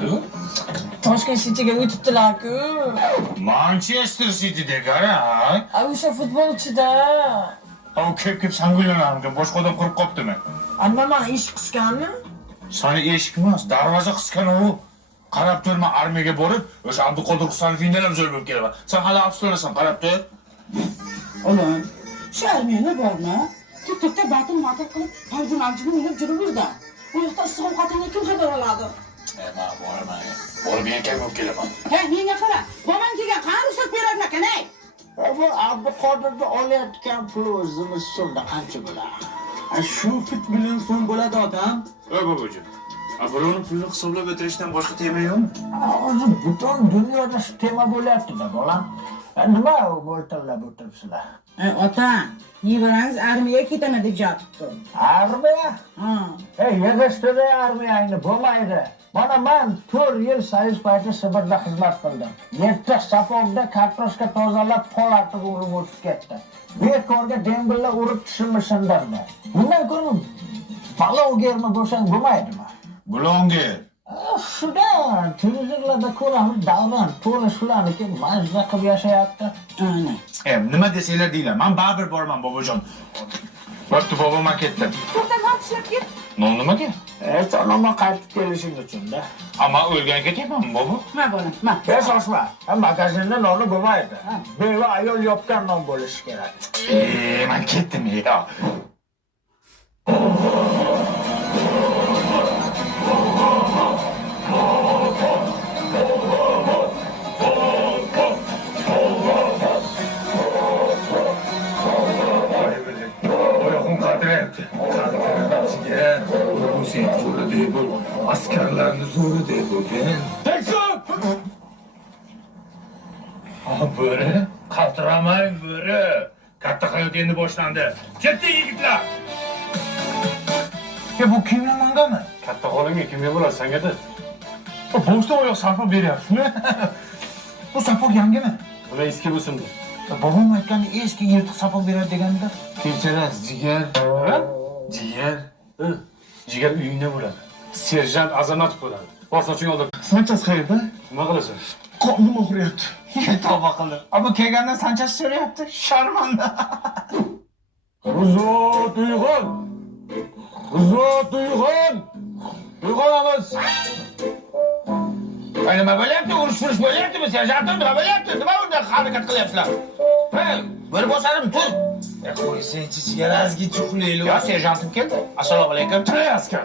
bo'ldi? Toshkent City'ga o'tibdilar-ku. Manchester City'da qara. O'sha futbolchida. O kep sangulanamkan, boshqa odam qurib qopdimi? Amma men eshik qisganmi? Sani eshik emas, darvoza qisgan u. Qarab turma, armiyaga borib, o'sha Abduqodir Husanov indalam zo'r bo'lib kelaman. Sen hali afsuslasan, qarab tur. Olam, shu armiyani borma. TikTokda batın qilib, Fayzul amchini o'ylab yuraverdi. U yoqda issiq ovqatini kim xabar oladi? Ma boraman. Borib erkak bo'lib kelaman. Ha, menga qara. Bolam kelgan, qani ruxsat berarmikan, ey? Bu Abduqodirni olayotgan pul o'zimiz so'mda qancha bo'ladi? Shu fit million so'm bo'ladi otam. Bobojon. Birovni pulni hisoblab o'tirishdan boshqa tema yo'qmi? Hozir butun dunyoda shu tema bo'lyapti-da, bolam. Nima o'ltirlab o'tiribsizlar? Ota, nevarangiz armiyaga ketana deb jotibdi. Armiya? Ha. Yig'ishtirdi armiyangni, bo'lmaydi. Mana men 4 yil soyuz payti Sibirda xizmat qildim. 7 sapog'da kartoshka tozalab, pol atib urib o'tib ketdi. Bekorga dembilla urib tishimni sindirdi. Bundan ko'ra balongermi bo'lsang bo'lmaydimi? Bulonga. Shuda televizorlarda ko'ramiz, davron to'la shularniki mazza qilib yashayapti. Ana. Nima desanglar deylar. Men baribir boraman, bobojon. Vaqti boboma ketdim. To'xtab hapishib ket. Nimaga? Sanoma qaytib kelishing uchun-da. Ama o'lgan ketyapmanmi, bobo? Ma bolam, ma. Shoshma. Magazinda nonni bo'lmaydi. Beva ayol yopgan non bo'lishi kerak. Men ketdim, ya. Askerlerini zoru diye bugün. Teksun! Böyle, kaldıramayın böyle. Katta hayat yeni boşlandı. Ciddi yigitler! Ya bu kimle manga mı? Katta oğlum kimle bular sen gidi. Boşta oyak sarpa veriyorsun. Bu sapık yangi mi? Buna eski bo'lsin. Babam aytganda eski yirtiq sapık beradi deganda. Kechirasiz, jigar. Ha? Jigar. Jigar uyingda bo'ladi. Serjant Azamatov bo'ladi. Boshlovching oldi. Sanchas qayerda? Nima qilasan? Qornim og'riyapti. Tavba qildi. Ama kelgandan sanchas so'rayapti. Sharmanda. Uzot uyg'on. Uzot uyg'on. Uyg'onamiz. Nima bo'lyapti? Urush bo'lyaptimi? Serjantim nima bo'lyapti? Nima bunday harakat qilyapsizlar? Hey, bir bosarim tur. Qo'ysangchi, jigar azgi chuqlayli. Ya serjantim keldi. Assalomu alaykum. Tray askar.